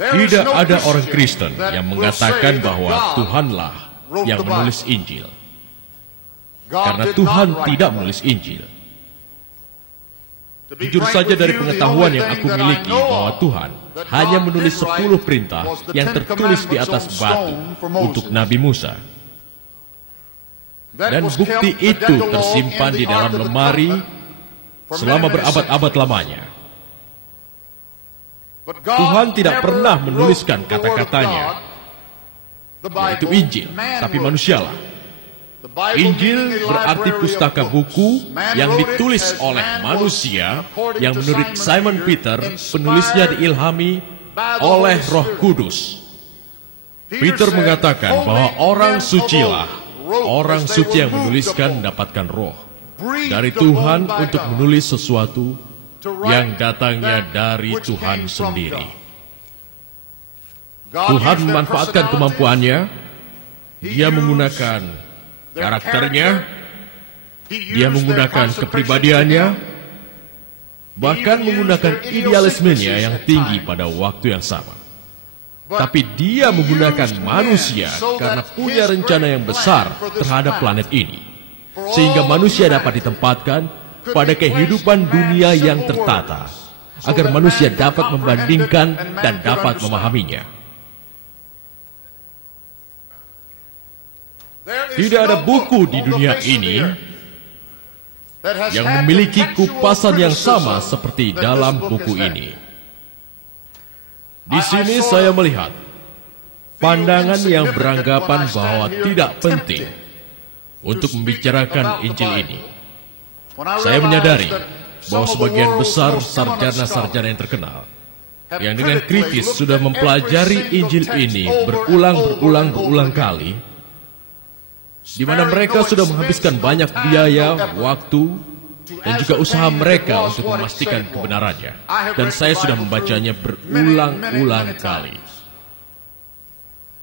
Tidak ada orang Kristen yang mengatakan bahwa Tuhanlah yang menulis Injil. Karena Tuhan tidak menulis Injil. Jujur saja dari pengetahuan yang aku miliki bahwa Tuhan hanya menulis 10 perintah yang tertulis di atas batu untuk Nabi Musa. Dan bukti itu tersimpan di dalam lemari selama berabad-abad lamanya. Tuhan tidak pernah menuliskan kata-katanya, yaitu Injil, tapi manusialah. Injil berarti pustaka buku yang ditulis oleh manusia yang menurut Simon Peter, penulisnya diilhami oleh Roh Kudus. Peter mengatakan bahwa orang sucilah, orang suci yang menuliskan mendapatkan roh dari Tuhan untuk menulis sesuatu yang datangnya dari Tuhan sendiri. Tuhan memanfaatkan kemampuannya, Dia menggunakan karakternya, Dia menggunakan kepribadiannya, bahkan menggunakan idealismenya yang tinggi pada waktu yang sama. Tapi Dia menggunakan manusia karena punya rencana yang besar terhadap planet ini, sehingga manusia dapat ditempatkan pada kehidupan dunia yang tertata, agar manusia dapat membandingkan dan dapat memahaminya. Tidak ada buku di dunia ini yang memiliki kupasan yang sama seperti dalam buku ini. Di sini saya melihat pandangan yang beranggapan bahwa tidak penting untuk membicarakan Injil ini. Saya menyadari bahwa sebagian besar sarjana-sarjana yang terkenal yang dengan kritis sudah mempelajari Injil ini berulang kali, di mana mereka sudah menghabiskan banyak biaya, waktu, dan juga usaha mereka untuk memastikan kebenarannya. Dan saya sudah membacanya berulang-ulang kali.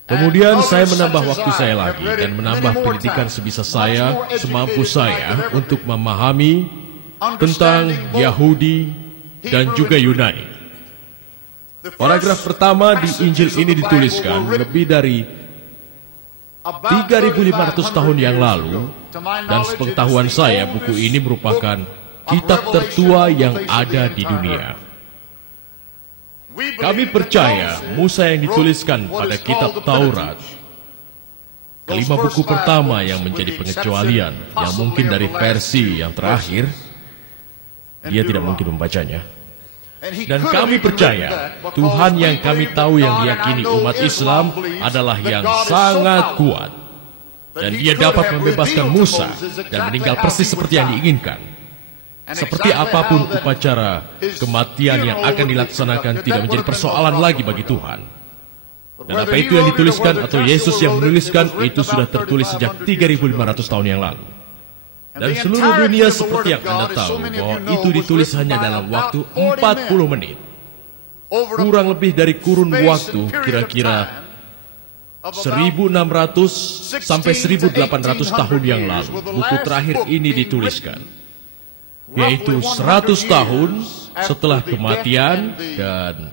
Kemudian saya menambah waktu saya lagi dan menambah pendidikan sebisa saya, semampu saya untuk memahami tentang Yahudi dan juga Yunani. Paragraf pertama di Injil ini dituliskan lebih dari 3.500 tahun yang lalu, dan sepengetahuan saya buku ini merupakan kitab tertua yang ada di dunia. Kami percaya Musa yang dituliskan pada kitab Taurat, kelima buku pertama yang menjadi pengecualian, yang mungkin dari versi yang terakhir, dia tidak mungkin membacanya. Dan kami percaya Tuhan yang kami tahu yang diyakini umat Islam adalah yang sangat kuat, dan Dia dapat membebaskan Musa dan meninggal persis seperti yang diinginkan. Seperti apapun upacara kematian yang akan dilaksanakan tidak menjadi persoalan lagi bagi Tuhan. Dan apa itu yang dituliskan atau Yesus yang menuliskan, itu sudah tertulis sejak 3.500 tahun yang lalu. Dan seluruh dunia seperti yang Anda tahu bahwa itu ditulis hanya dalam waktu 40 menit. Kurang lebih dari kurun waktu kira-kira 1.600 sampai 1.800 tahun yang lalu buku terakhir ini dituliskan. Yaitu 100 tahun setelah kematian dan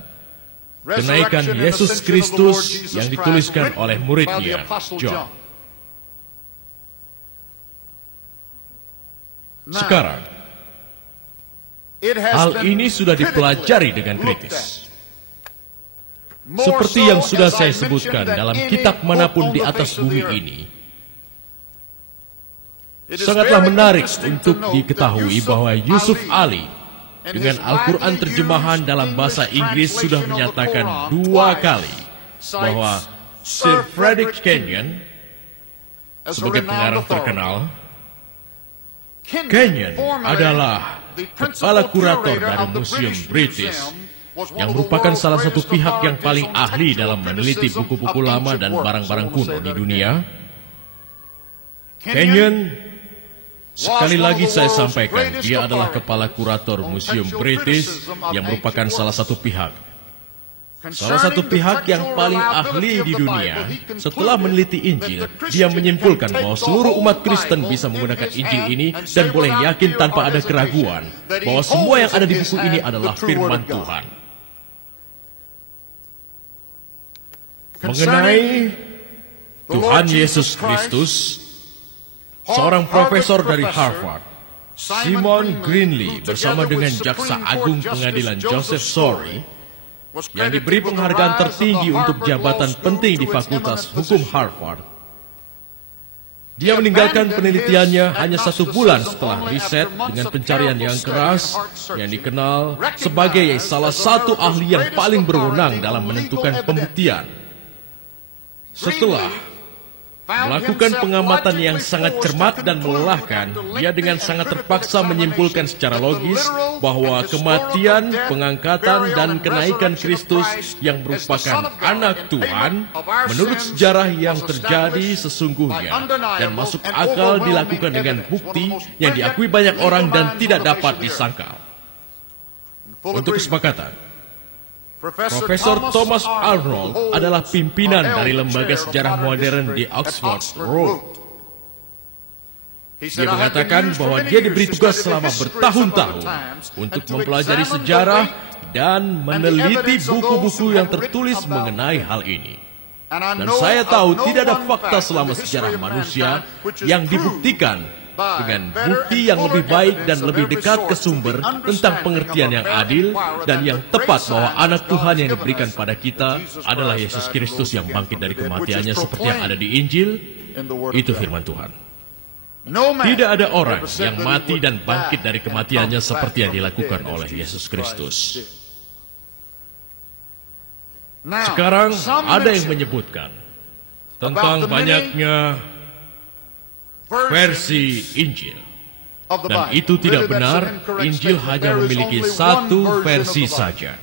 kenaikan Yesus Kristus yang dituliskan oleh muridnya, John. Sekarang, hal ini sudah dipelajari dengan kritis. Seperti yang sudah saya sebutkan dalam kitab manapun di atas bumi ini, sangatlah menarik untuk diketahui bahwa Yusuf Ali dengan Al-Quran terjemahan dalam bahasa Inggris sudah menyatakan 2 kali bahwa Sir Frederick Kenyon, sebagai pengarang terkenal, Kenyon adalah kepala kurator dari Museum British, yang merupakan salah satu pihak yang paling ahli dalam meneliti buku-buku lama dan barang-barang kuno di dunia. Kenyon, sekali lagi saya sampaikan, dia adalah kepala kurator Museum British yang merupakan salah satu pihak yang paling ahli di dunia. Setelah meneliti Injil, dia menyimpulkan bahwa seluruh umat Kristen bisa menggunakan Injil ini dan boleh yakin tanpa ada keraguan bahwa semua yang ada di buku ini adalah firman Tuhan. mengenai Tuhan Yesus Kristus, seorang profesor dari Harvard, Simon Greenlee, bersama dengan Jaksa Agung Pengadilan Joseph Story, yang diberi penghargaan tertinggi untuk jabatan penting di Fakultas Hukum Harvard. Dia meninggalkan penelitiannya hanya 1 bulan setelah riset dengan pencarian yang keras yang dikenal sebagai salah satu ahli yang paling berwenang dalam menentukan pembuktian. Setelah melakukan pengamatan yang sangat cermat dan melelahkan, dia dengan sangat terpaksa menyimpulkan secara logis bahwa kematian, pengangkatan, dan kenaikan Kristus yang merupakan anak Tuhan menurut sejarah yang terjadi sesungguhnya dan masuk akal dilakukan dengan bukti yang diakui banyak orang dan tidak dapat disangkal. Untuk kesepakatan, Profesor Thomas Arnold adalah pimpinan dari Lembaga Sejarah Modern di Oxford Road. Dia mengatakan bahwa dia diberi tugas selama bertahun-tahun untuk mempelajari sejarah dan meneliti buku-buku yang tertulis mengenai hal ini. Dan saya tahu tidak ada fakta selama sejarah manusia yang dibuktikan dengan bukti yang lebih baik dan lebih dekat ke sumber tentang pengertian yang adil dan yang tepat bahwa anak Tuhan yang diberikan pada kita adalah Yesus Kristus yang bangkit dari kematiannya seperti yang ada di Injil. Itu firman Tuhan. Tidak ada orang yang mati dan bangkit dari kematiannya seperti yang dilakukan oleh Yesus Kristus. Sekarang ada yang menyebutkan tentang banyaknya versi Injil. Dan itu tidak benar. Injil hanya memiliki 1 versi saja.